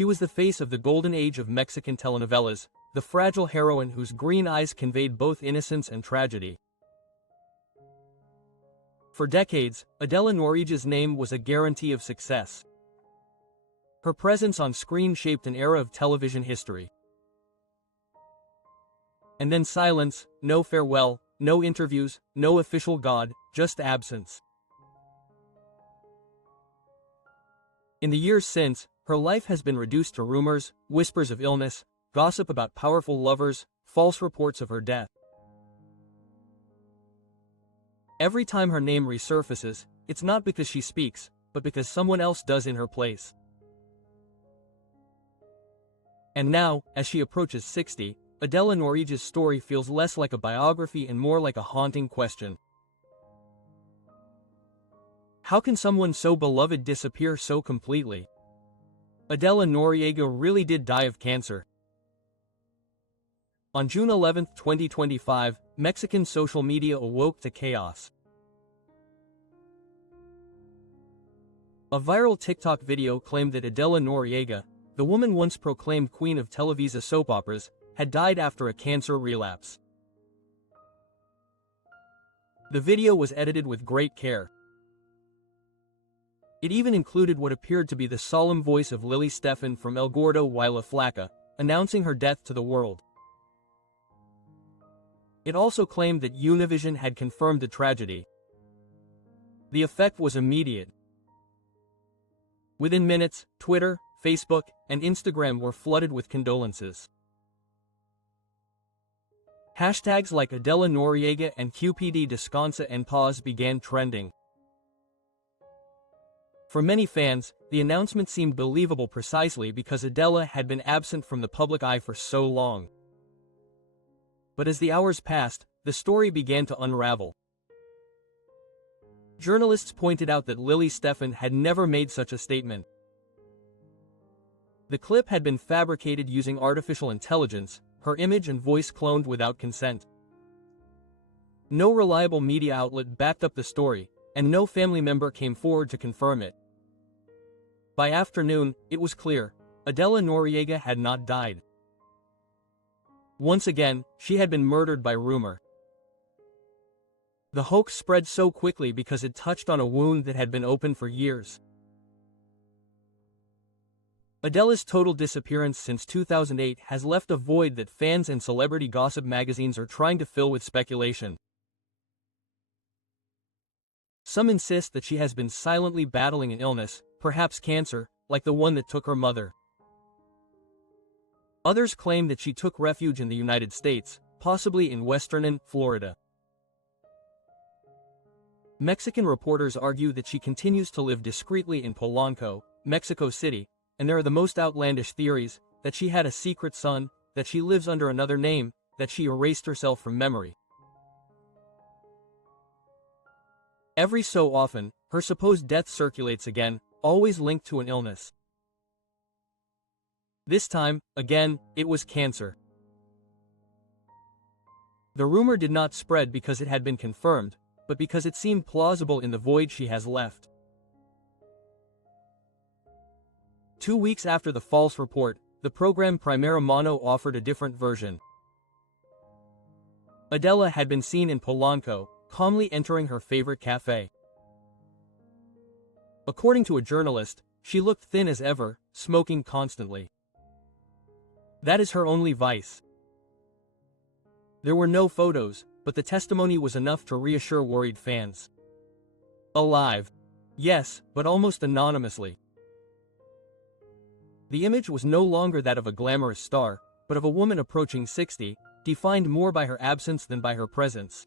She was the face of the golden age of Mexican telenovelas, the fragile heroine whose green eyes conveyed both innocence and tragedy. For decades, Adela Noriega's name was a guarantee of success. Her presence on screen shaped an era of television history. And then silence, no farewell, no interviews, no official God, just absence. In the years since, her life has been reduced to rumors, whispers of illness, gossip about powerful lovers, false reports of her death. Every time her name resurfaces, it's not because she speaks, but because someone else does in her place. And now, as she approaches 60, Adela Noriega's story feels less like a biography and more like a haunting question. How can someone so beloved disappear so completely? Adela Noriega really did die of cancer. On June 11, 2025, Mexican social media awoke to chaos. A viral TikTok video claimed that Adela Noriega, the woman once proclaimed queen of Televisa soap operas, had died after a cancer relapse. The video was edited with great care. It even included what appeared to be the solemn voice of Lily Stefan from El Gordo y la Flaca, announcing her death to the world. It also claimed that Univision had confirmed the tragedy. The effect was immediate. Within minutes, Twitter, Facebook, and Instagram were flooded with condolences. Hashtags like Adela Noriega and QPD Descansa en Paz began trending. For many fans, the announcement seemed believable precisely because Adela had been absent from the public eye for so long. But as the hours passed, the story began to unravel. Journalists pointed out that Lily Stefan had never made such a statement. The clip had been fabricated using artificial intelligence, her image and voice cloned without consent. No reliable media outlet backed up the story, and no family member came forward to confirm it. By afternoon, it was clear, Adela Noriega had not died. Once again, she had been murdered by rumor. The hoax spread so quickly because it touched on a wound that had been open for years. Adela's total disappearance since 2008 has left a void that fans and celebrity gossip magazines are trying to fill with speculation. Some insist that she has been silently battling an illness, perhaps cancer, like the one that took her mother. Others claim that she took refuge in the United States, possibly in Western Florida. Mexican reporters argue that she continues to live discreetly in Polanco, Mexico City, and there are the most outlandish theories, that she had a secret son, that she lives under another name, that she erased herself from memory. Every so often, her supposed death circulates again, always linked to an illness. This time, again, it was cancer. The rumor did not spread because it had been confirmed, but because it seemed plausible in the void she has left. 2 weeks after the false report, the program Primera Mano offered a different version. Adela had been seen in Polanco, calmly entering her favorite cafe. According to a journalist, she looked thin as ever, smoking constantly. That is her only vice. There were no photos, but the testimony was enough to reassure worried fans. Alive. Yes, but almost anonymously. The image was no longer that of a glamorous star, but of a woman approaching 60, defined more by her absence than by her presence.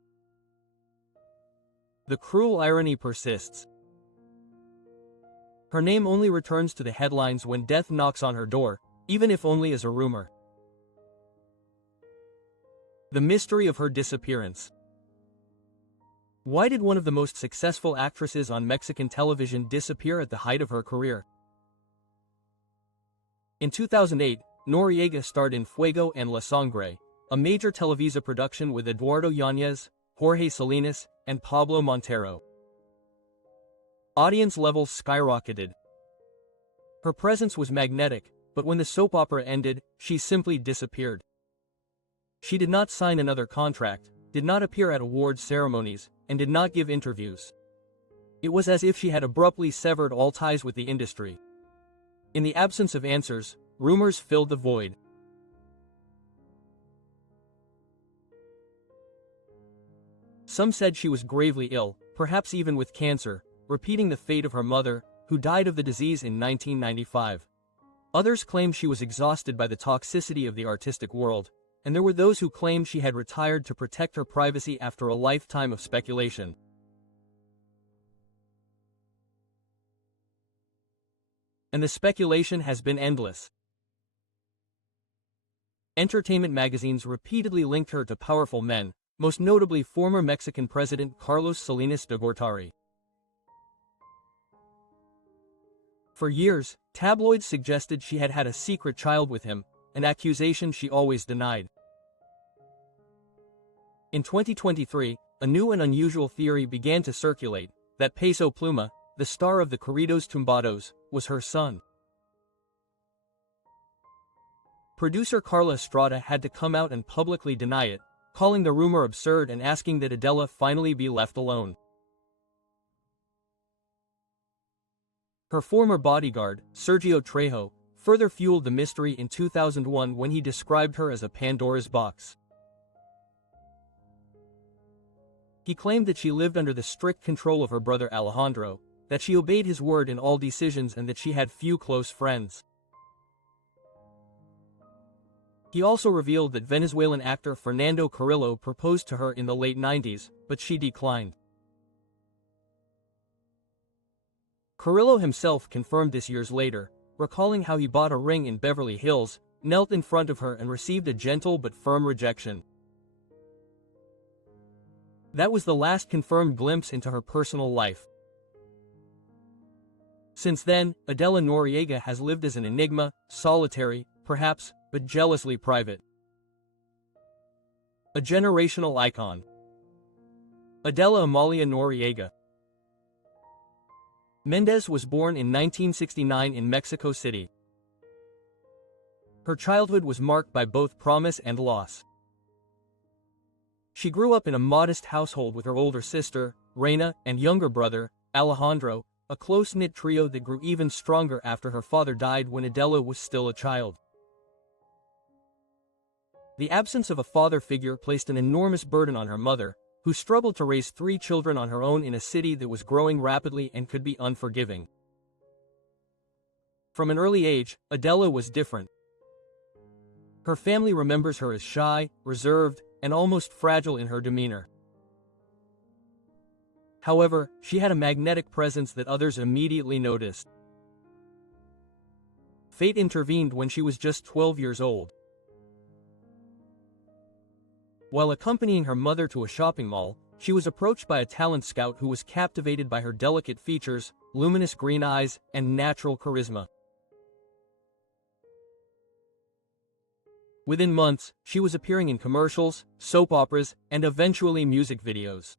The cruel irony persists. Her name only returns to the headlines when death knocks on her door, even if only as a rumor. The mystery of her disappearance. Why did one of the most successful actresses on Mexican television disappear at the height of her career? In 2008, Noriega starred in Fuego and La Sangre, a major Televisa production with Eduardo Yanez, Jorge Salinas, and Pablo Montero. Audience levels skyrocketed. Her presence was magnetic, but when the soap opera ended, she simply disappeared. She did not sign another contract, did not appear at awards ceremonies, and did not give interviews. It was as if she had abruptly severed all ties with the industry. In the absence of answers, rumors filled the void. Some said she was gravely ill, perhaps even with cancer, repeating the fate of her mother, who died of the disease in 1995. Others claimed she was exhausted by the toxicity of the artistic world, and there were those who claimed she had retired to protect her privacy after a lifetime of speculation. And the speculation has been endless. Entertainment magazines repeatedly linked her to powerful men, most notably former Mexican President Carlos Salinas de Gortari. For years, tabloids suggested she had had a secret child with him, an accusation she always denied. In 2023, a new and unusual theory began to circulate, that Peso Pluma, the star of the Corridos Tumbados, was her son. Producer Carla Estrada had to come out and publicly deny it, calling the rumor absurd and asking that Adela finally be left alone. Her former bodyguard, Sergio Trejo, further fueled the mystery in 2001 when he described her as a Pandora's box. He claimed that she lived under the strict control of her brother Alejandro, that she obeyed his word in all decisions and that she had few close friends. He also revealed that Venezuelan actor Fernando Carrillo proposed to her in the late 90s, but she declined. Carrillo himself confirmed this years later, recalling how he bought a ring in Beverly Hills, knelt in front of her and received a gentle but firm rejection. That was the last confirmed glimpse into her personal life. Since then, Adela Noriega has lived as an enigma, solitary, perhaps, but jealously private. A generational icon. Adela Amalia Noriega. Mendez was born in 1969 in Mexico City. Her childhood was marked by both promise and loss. She grew up in a modest household with her older sister, Reina, and younger brother, Alejandro, a close-knit trio that grew even stronger after her father died when Adela was still a child. The absence of a father figure placed an enormous burden on her mother, who struggled to raise 3 children on her own in a city that was growing rapidly and could be unforgiving. From an early age, Adela was different. Her family remembers her as shy, reserved, and almost fragile in her demeanor. However, she had a magnetic presence that others immediately noticed. Fate intervened when she was just 12 years old. While accompanying her mother to a shopping mall, she was approached by a talent scout who was captivated by her delicate features, luminous green eyes, and natural charisma. Within months, she was appearing in commercials, soap operas, and eventually music videos.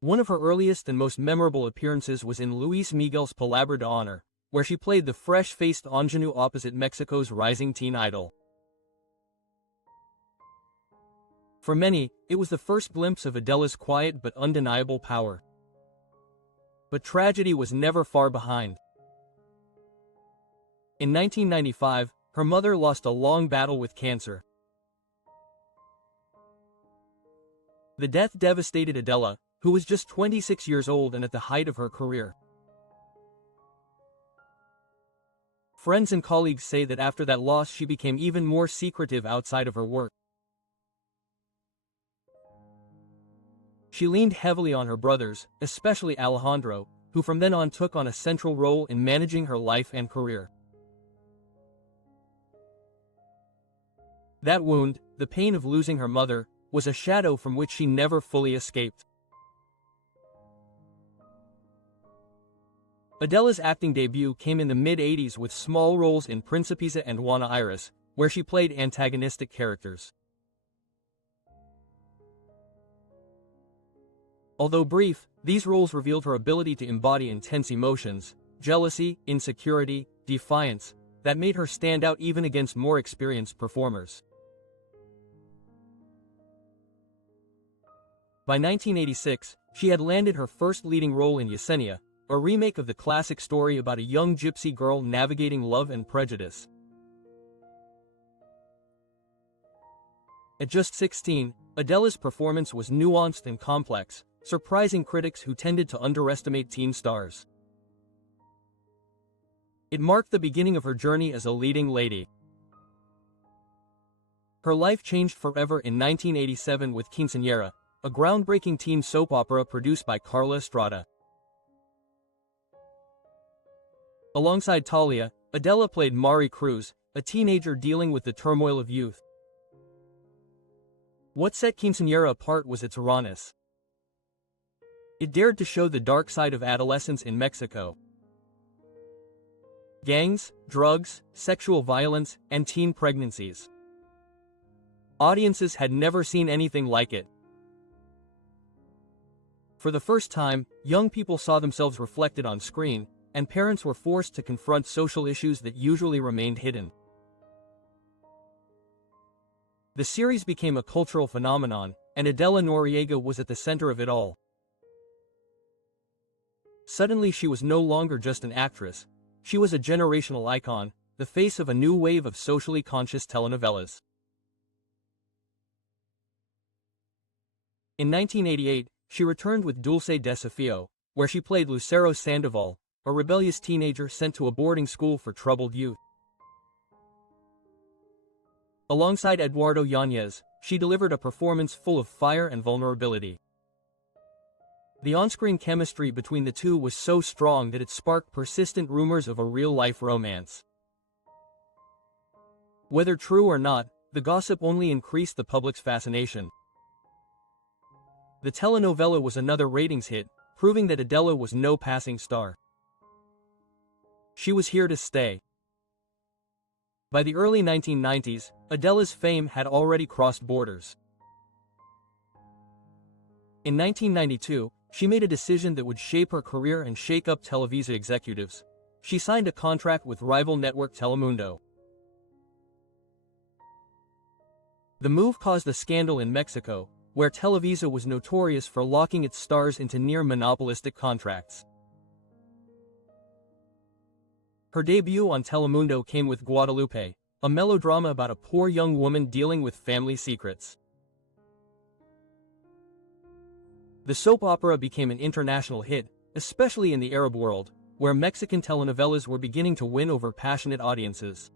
One of her earliest and most memorable appearances was in Luis Miguel's Palabra de Honor, where she played the fresh-faced ingenue opposite Mexico's rising teen idol. For many, it was the first glimpse of Adela's quiet but undeniable power. But tragedy was never far behind. In 1995, her mother lost a long battle with cancer. The death devastated Adela, who was just 26 years old and at the height of her career. Friends and colleagues say that after that loss she became even more secretive outside of her work. She leaned heavily on her brothers, especially Alejandro, who from then on took on a central role in managing her life and career. That wound, the pain of losing her mother, was a shadow from which she never fully escaped. Adela's acting debut came in the mid-80s with small roles in Principesa and Juana Iris, where she played antagonistic characters. Although brief, these roles revealed her ability to embody intense emotions, jealousy, insecurity, defiance, that made her stand out even against more experienced performers. By 1986, she had landed her first leading role in Yesenia, a remake of the classic story about a young gypsy girl navigating love and prejudice. At just 16, Adela's performance was nuanced and complex, surprising critics who tended to underestimate teen stars. It marked the beginning of her journey as a leading lady. Her life changed forever in 1987 with Quinceañera, a groundbreaking teen soap opera produced by Carla Estrada. Alongside Talia, Adela played Mari Cruz, a teenager dealing with the turmoil of youth. What set Quinceañera apart was its rawness. It dared to show the dark side of adolescence in Mexico. Gangs, drugs, sexual violence, and teen pregnancies. Audiences had never seen anything like it. For the first time, young people saw themselves reflected on screen, and parents were forced to confront social issues that usually remained hidden. The series became a cultural phenomenon, and Adela Noriega was at the center of it all. Suddenly she was no longer just an actress, she was a generational icon, the face of a new wave of socially conscious telenovelas. In 1988, she returned with Dulce Desafío, where she played Lucero Sandoval, a rebellious teenager sent to a boarding school for troubled youth. Alongside Eduardo Yanez, she delivered a performance full of fire and vulnerability. The on-screen chemistry between the two was so strong that it sparked persistent rumors of a real-life romance. Whether true or not, the gossip only increased the public's fascination. The telenovela was another ratings hit, proving that Adela was no passing star. She was here to stay. By the early 1990s, Adela's fame had already crossed borders. In 1992, she made a decision that would shape her career and shake up Televisa executives. She signed a contract with rival network Telemundo. The move caused a scandal in Mexico, where Televisa was notorious for locking its stars into near-monopolistic contracts. Her debut on Telemundo came with Guadalupe, a melodrama about a poor young woman dealing with family secrets. The soap opera became an international hit, especially in the Arab world, where Mexican telenovelas were beginning to win over passionate audiences.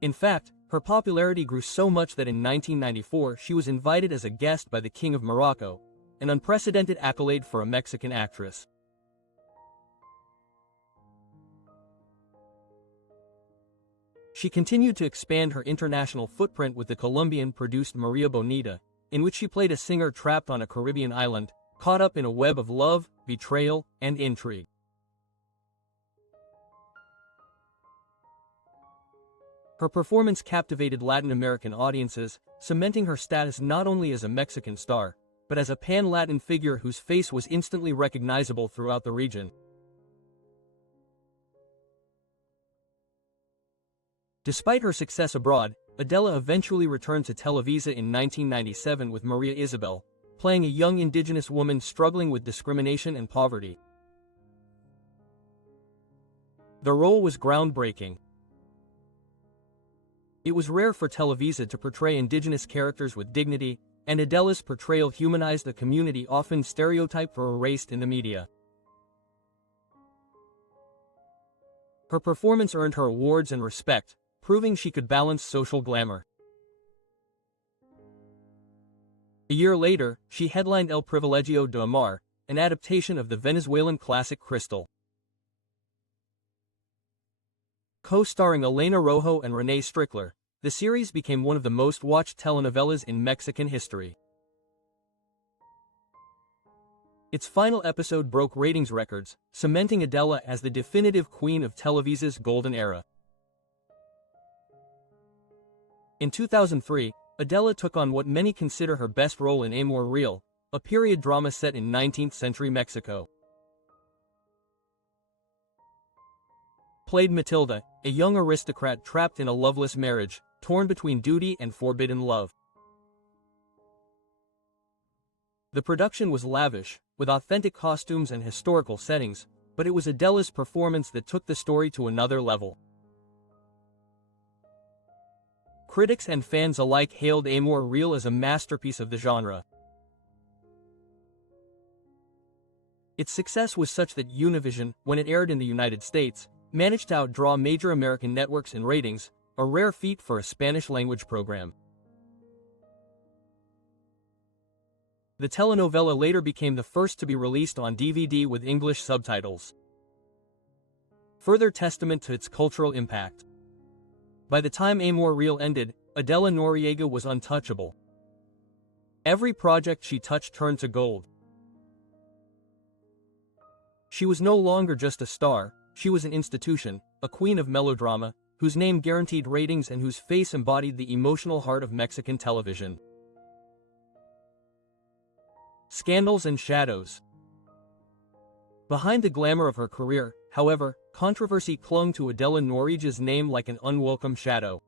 In fact, her popularity grew so much that in 1994 she was invited as a guest by the King of Morocco, an unprecedented accolade for a Mexican actress. She continued to expand her international footprint with the Colombian-produced Maria Bonita, in which she played a singer trapped on a Caribbean island, caught up in a web of love, betrayal, and intrigue. Her performance captivated Latin American audiences, cementing her status not only as a Mexican star, but as a pan-Latin figure whose face was instantly recognizable throughout the region. Despite her success abroad, Adela eventually returned to Televisa in 1997 with Maria Isabel, playing a young indigenous woman struggling with discrimination and poverty. The role was groundbreaking. It was rare for Televisa to portray indigenous characters with dignity, and Adela's portrayal humanized a community often stereotyped or erased in the media. Her performance earned her awards and respect, proving she could balance social glamour. A year later, she headlined El Privilegio de Amar, an adaptation of the Venezuelan classic Crystal. Co-starring Elena Rojo and Renee Strickler, the series became one of the most watched telenovelas in Mexican history. Its final episode broke ratings records, cementing Adela as the definitive queen of Televisa's golden era. In 2003, Adela took on what many consider her best role in Amor Real, a period drama set in 19th century Mexico. Played Matilda, a young aristocrat trapped in a loveless marriage, torn between duty and forbidden love. The production was lavish, with authentic costumes and historical settings, but it was Adela's performance that took the story to another level. Critics and fans alike hailed Amor Real as a masterpiece of the genre. Its success was such that Univision, when it aired in the United States, managed to outdraw major American networks in ratings, a rare feat for a Spanish-language program. The telenovela later became the first to be released on DVD with English subtitles. Further testament to its cultural impact. By the time Amor Real ended, Adela Noriega was untouchable. Every project she touched turned to gold. She was no longer just a star, she was an institution, a queen of melodrama, whose name guaranteed ratings and whose face embodied the emotional heart of Mexican television. Scandals and shadows. Behind the glamour of her career, however, controversy clung to Adela Noriega's name like an unwelcome shadow.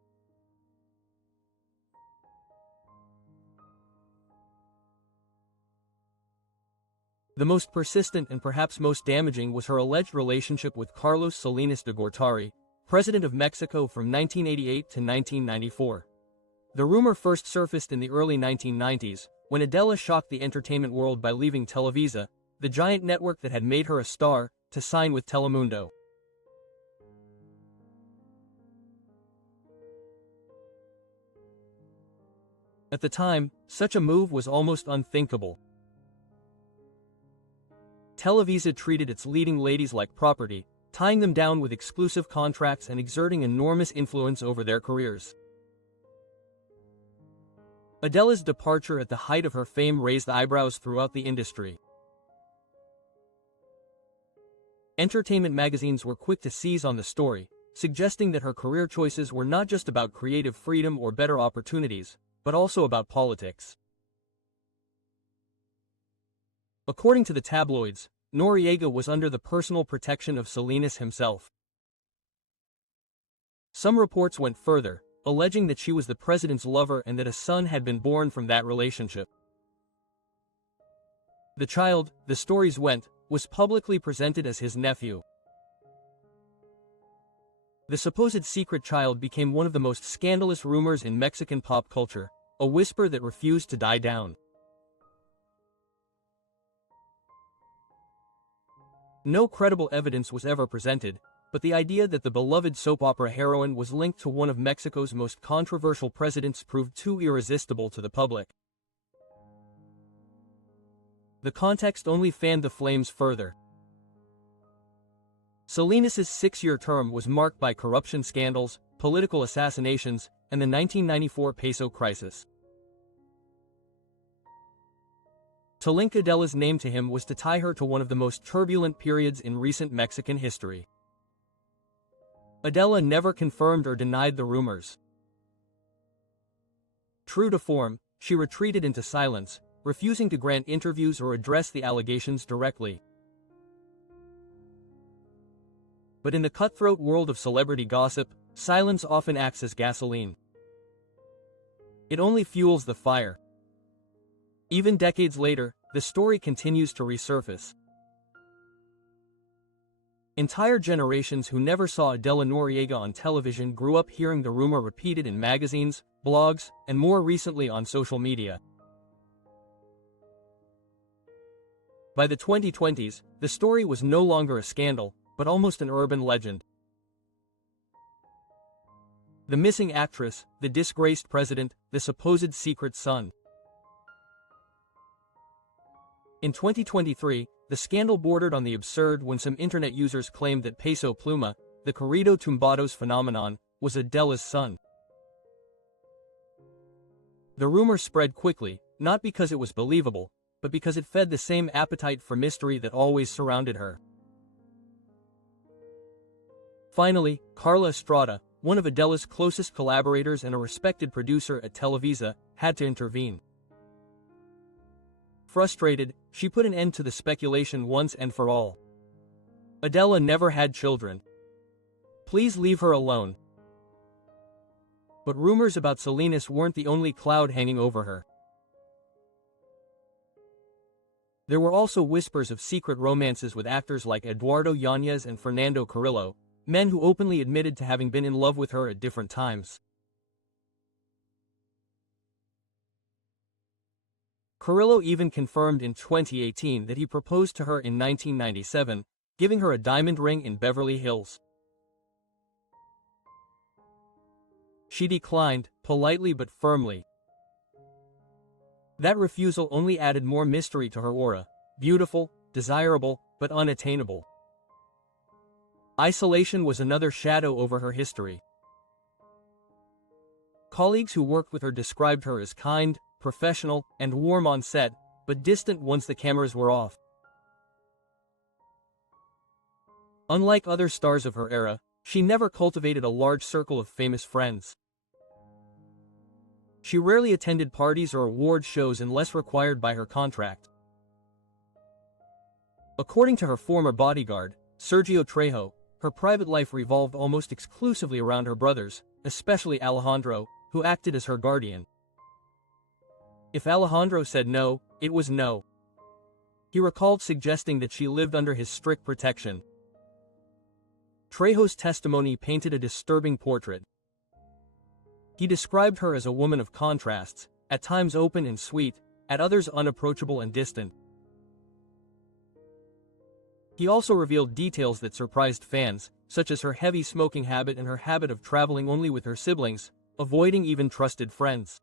The most persistent and perhaps most damaging was her alleged relationship with Carlos Salinas de Gortari, president of Mexico from 1988 to 1994. The rumor first surfaced in the early 1990s, when Adela shocked the entertainment world by leaving Televisa, the giant network that had made her a star, to sign with Telemundo. At the time, such a move was almost unthinkable. Televisa treated its leading ladies like property, tying them down with exclusive contracts and exerting enormous influence over their careers. Adela's departure at the height of her fame raised eyebrows throughout the industry. Entertainment magazines were quick to seize on the story, suggesting that her career choices were not just about creative freedom or better opportunities, but also about politics. According to the tabloids, Noriega was under the personal protection of Salinas himself. Some reports went further, alleging that she was the president's lover and that a son had been born from that relationship. The child, the stories went, was publicly presented as his nephew. The supposed secret child became one of the most scandalous rumors in Mexican pop culture, a whisper that refused to die down. No credible evidence was ever presented, but the idea that the beloved soap opera heroine was linked to one of Mexico's most controversial presidents proved too irresistible to the public. The context only fanned the flames further. Salinas' 6-year term was marked by corruption scandals, political assassinations, and the 1994 peso crisis. To link Adela's name to him was to tie her to one of the most turbulent periods in recent Mexican history. Adela never confirmed or denied the rumors. True to form, she retreated into silence, refusing to grant interviews or address the allegations directly. But in the cutthroat world of celebrity gossip, silence often acts as gasoline. It only fuels the fire. Even decades later, the story continues to resurface. Entire generations who never saw Adela Noriega on television grew up hearing the rumor repeated in magazines, blogs, and more recently on social media. By the 2020s, the story was no longer a scandal, but almost an urban legend. The missing actress, the disgraced president, the supposed secret son. In 2023, the scandal bordered on the absurd when some internet users claimed that Peso Pluma, the Corrido Tumbados phenomenon, was Adela's son. The rumor spread quickly, not because it was believable, but because it fed the same appetite for mystery that always surrounded her. Finally, Carla Estrada, one of Adela's closest collaborators and a respected producer at Televisa, had to intervene. Frustrated, she put an end to the speculation once and for all. Adela never had children. Please leave her alone. But rumors about Salinas weren't the only cloud hanging over her. There were also whispers of secret romances with actors like Eduardo Yanez and Fernando Carrillo, men who openly admitted to having been in love with her at different times. Carrillo even confirmed in 2018 that he proposed to her in 1997, giving her a diamond ring in Beverly Hills. She declined, politely but firmly. That refusal only added more mystery to her aura: beautiful, desirable, but unattainable. Isolation was another shadow over her history. Colleagues who worked with her described her as kind, professional, and warm on set, but distant once the cameras were off. Unlike other stars of her era, she never cultivated a large circle of famous friends. She rarely attended parties or award shows unless required by her contract. According to her former bodyguard, Sergio Trejo, her private life revolved almost exclusively around her brothers, especially Alejandro, who acted as her guardian. If Alejandro said no, it was no. He recalled suggesting that she lived under his strict protection. Trejo's testimony painted a disturbing portrait. He described her as a woman of contrasts, at times open and sweet, at others unapproachable and distant. He also revealed details that surprised fans, such as her heavy smoking habit and her habit of traveling only with her siblings, avoiding even trusted friends.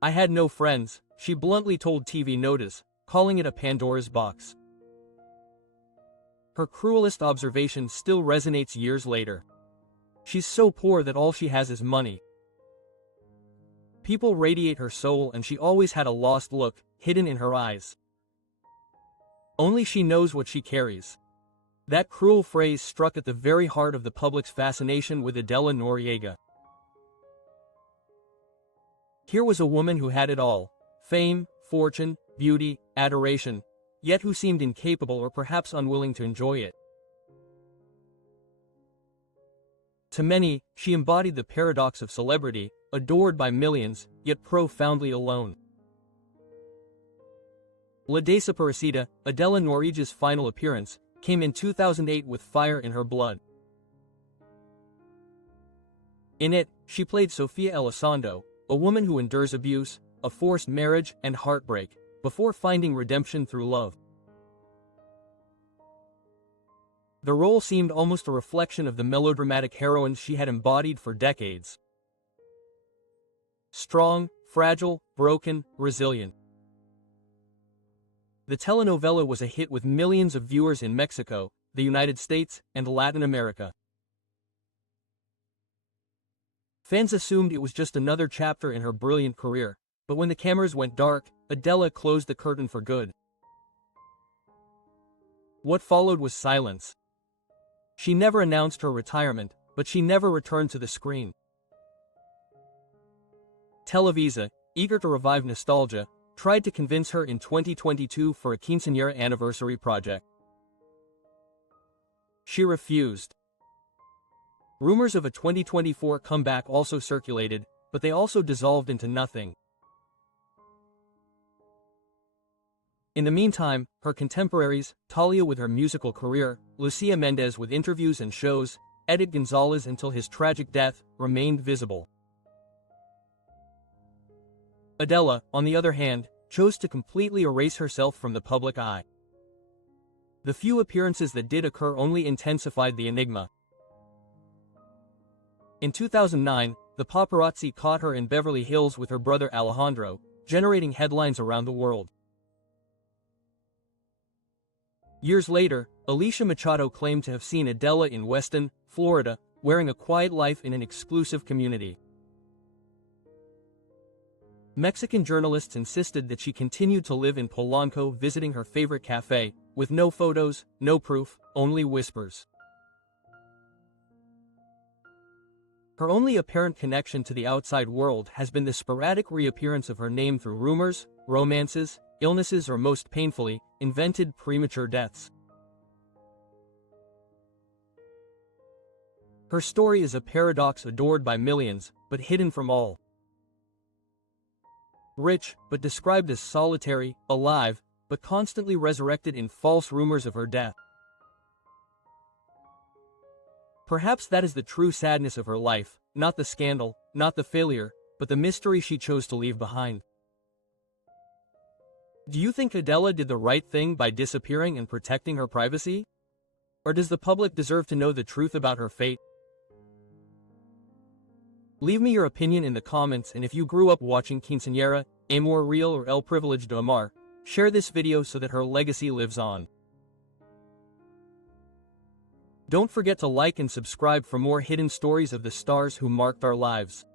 "I had no friends," she bluntly told TV Notice, calling it a Pandora's box. Her cruelest observation still resonates years later. "She's so poor that all she has is money. People radiate her soul, and she always had a lost look, hidden in her eyes. Only she knows what she carries." That cruel phrase struck at the very heart of the public's fascination with Adela Noriega. Here was a woman who had it all: fame, fortune, beauty, adoration, yet who seemed incapable or perhaps unwilling to enjoy it. To many, she embodied the paradox of celebrity, adored by millions, yet profoundly alone. La Desaparecida, Adela Noriega's final appearance, came in 2008 with fire in her blood. In it, she played Sofia Elizondo, a woman who endures abuse, a forced marriage, and heartbreak, before finding redemption through love. The role seemed almost a reflection of the melodramatic heroine she had embodied for decades. Strong, fragile, broken, resilient. The telenovela was a hit with millions of viewers in Mexico, the United States, and Latin America. Fans assumed it was just another chapter in her brilliant career, but when the cameras went dark, Adela closed the curtain for good. What followed was silence. She never announced her retirement, but she never returned to the screen. Televisa, eager to revive nostalgia, tried to convince her in 2022 for a quinceañera anniversary project. She refused. Rumors of a 2024 comeback also circulated, but they also dissolved into nothing. In the meantime, her contemporaries, Talia with her musical career, Lucia Mendez with interviews and shows, Edith Gonzalez until his tragic death, remained visible. Adela, on the other hand, chose to completely erase herself from the public eye. The few appearances that did occur only intensified the enigma. In 2009, the paparazzi caught her in Beverly Hills with her brother Alejandro, generating headlines around the world. Years later, Alicia Machado claimed to have seen Adela in Weston, Florida, wearing a quiet life in an exclusive community. Mexican journalists insisted that she continued to live in Polanco, visiting her favorite cafe, with no photos, no proof, only whispers. Her only apparent connection to the outside world has been the sporadic reappearance of her name through rumors, romances, illnesses, or most painfully, invented premature deaths. Her story is a paradox adored by millions, but hidden from all. Rich, but described as solitary, alive, but constantly resurrected in false rumors of her death. Perhaps that is the true sadness of her life, not the scandal, not the failure, but the mystery she chose to leave behind. Do you think Adela did the right thing by disappearing and protecting her privacy? Or does the public deserve to know the truth about her fate? Leave me your opinion in the comments, and if you grew up watching Quinceañera, Amor Real, or El Privilege de Amar, share this video so that her legacy lives on. Don't forget to like and subscribe for more hidden stories of the stars who marked our lives.